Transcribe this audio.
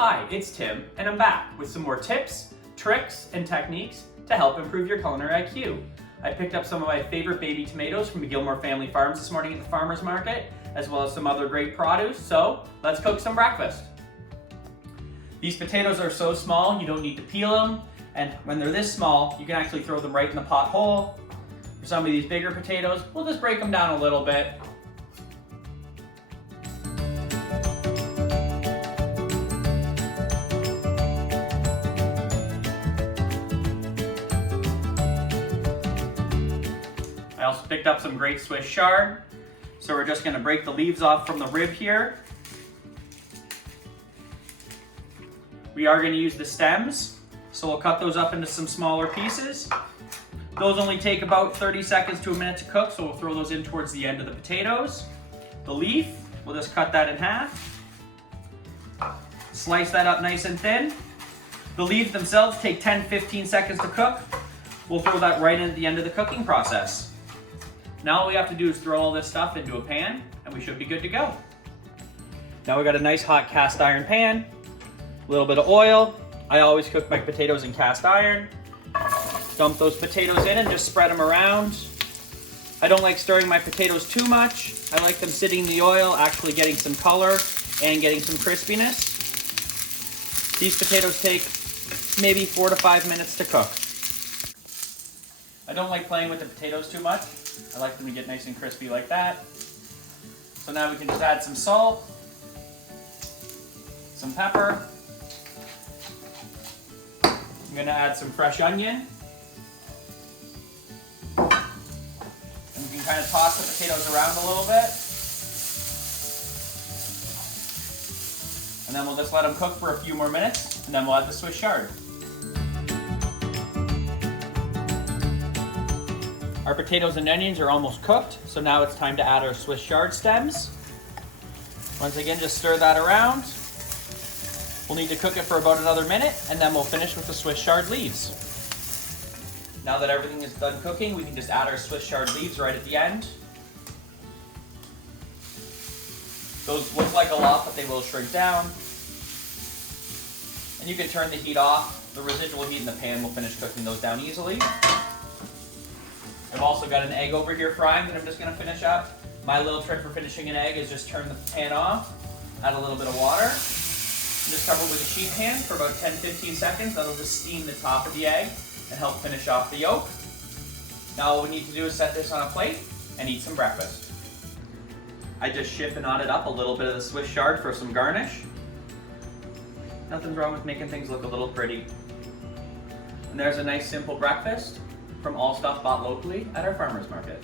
Hi, it's Tim, and I'm back with some more tips, tricks, and techniques to help improve your culinary IQ. I picked up some of my favorite baby tomatoes from the Gilmore Family Farms this morning at the farmer's market, as well as some other great produce, so let's cook some breakfast. These potatoes are so small you don't need to peel them, and when they're this small, you can actually throw them right in the pot whole. For some of these bigger potatoes, we'll just break them down a little bit. I also picked up some great Swiss chard, so we're just going to break the leaves off from the rib here. We are going to use the stems, so we'll cut those up into some smaller pieces. Those only take about 30 seconds to a minute to cook, so we'll throw those in towards the end of the potatoes. The leaf, we'll just cut that in half. Slice that up nice and thin. The leaves themselves take 10-15 seconds to cook. We'll throw that right in at the end of the cooking process. Now all we have to do is throw all this stuff into a pan and we should be good to go. Now we got a nice hot cast iron pan, a little bit of oil. I always cook my potatoes in cast iron. Dump those potatoes in and just spread them around. I don't like stirring my potatoes too much. I like them sitting in the oil, actually getting some color and getting some crispiness. These potatoes take maybe 4 to 5 minutes to cook. I don't like playing with the potatoes too much. I like them to get nice and crispy like that. So now we can just add some salt, some pepper. I'm going to add some fresh onion. And we can kind of toss the potatoes around a little bit. And then we'll just let them cook for a few more minutes, and then we'll add the Swiss chard. Our potatoes and onions are almost cooked, so now it's time to add our Swiss chard stems. Once again, just stir that around. We'll need to cook it for about another minute, and then we'll finish with the Swiss chard leaves. Now that everything is done cooking, we can just add our Swiss chard leaves right at the end. Those look like a lot, but they will shrink down. And you can turn the heat off. The residual heat in the pan will finish cooking those down easily. I've also got an egg over here frying that I'm just going to finish up. My little trick for finishing an egg is just turn the pan off, add a little bit of water, and just cover it with a sheet pan for about 10-15 seconds. That'll just steam the top of the egg and help finish off the yolk. Now all we need to do is set this on a plate and eat some breakfast. I just chiffonaded up a little bit of the Swiss chard for some garnish. Nothing's wrong with making things look a little pretty. And there's a nice simple breakfast from all stuff bought locally at our farmer's market.